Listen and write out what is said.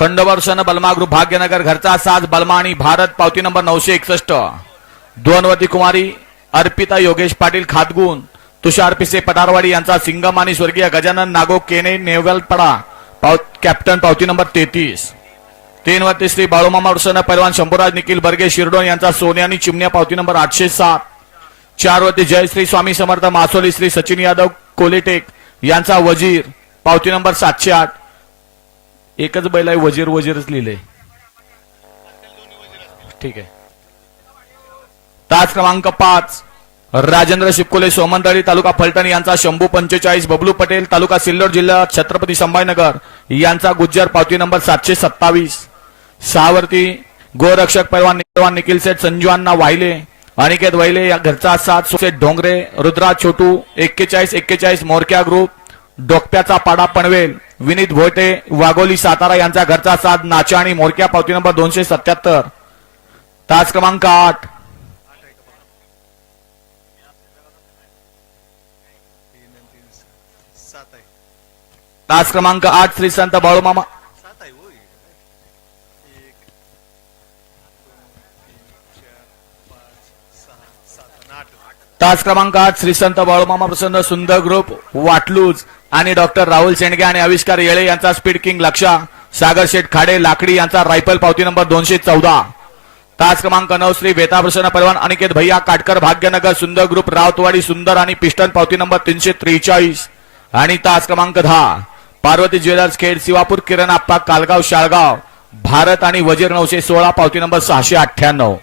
खंडवर्षन बलमा ग्रुप भाग्यनगर घरचा साज बलमा आणि भारत पावती नंबर नऊशे एकसष्ट. दोनवती कुमारी अर्पिता योगेश पाटील खातगुण तुषार पिसे पठारवाडी यांचा सिंगम आणि स्वर्गीय गजानन नागो केने नेवलपडा पाव कॅप्टन पावती नंबर तेहतीस. तीनवरती श्री बाळूमामा वर्षन पैलवान शंभूराज निखिल बर्गे शिरडोन यांचा सोने आणि चिमण्या पावती नंबर आठशे सात. चारवरती जयश्री स्वामी समर्थ मासोली श्री सचिन यादव कोलेटेक यांचा वजीर पावती नंबर सातशे आठ. एकच बैल आहे वजीर वजीरच लिहिले ठीक आहे. तास क्रमांक पाच राजेंद्र शिपकोले सोमंतळी तालुका फलटण यांचा शंभू पंचेचाळीस बबलू पटेल तालुका सिल्लोड जिल्हा छत्रपती संभाजीनगर यांचा गुज्जर पावती नंबर सातशे सत्तावीस. सहावरती गोरक्षक पैलवान पैलवान निखिल सेठ संजूअण्णा वाहिले अनिकेत वैले या घरचा सात सुसेठ ढोंगरे रुद्रा छोटू एक्केचाळीस एक्केचाळीस मोरक्या ग्रुप डोकप्याचा पाडा पनवेल. विनीत भोयटे वाघोली सातारा यांचा घरचा साथ नाचा आणि मोरक्या पावती नंबर दोनशे सत्याहत्तर. तास क्रमांक आठ. तास क्रमांक आठ श्री संत बाळूमामा तास क्रमांक आठ श्री संत बाळूमामा प्रसन्न सुंदर ग्रुप वाटलूज आणि डॉक्टर राहुल शेंडगे आणि आविष्कार येळे यांचा स्पीड किंग लक्षा सागर शेठ खाडे लाकडी यांचा रायफल पावती नंबर दोनशे चौदा. तास क्रमांक नऊ श्री वेता प्रसन्न पैलवान अनिकेत भैया काटकर भाग्यनगर सुंदर ग्रुप रावतवाडी सुंदर आणि पिस्टन पावती नंबर तीनशे त्रेचाळीस. आणि तास क्रमांक दहा पार्वती ज्वेलर्स खेड शिवापूर किरण आप्पा कालगाव शाळगाव भारत आणि वजीर नऊशे सोळा पावती नंबर सहाशे अठ्ठ्याण्णव.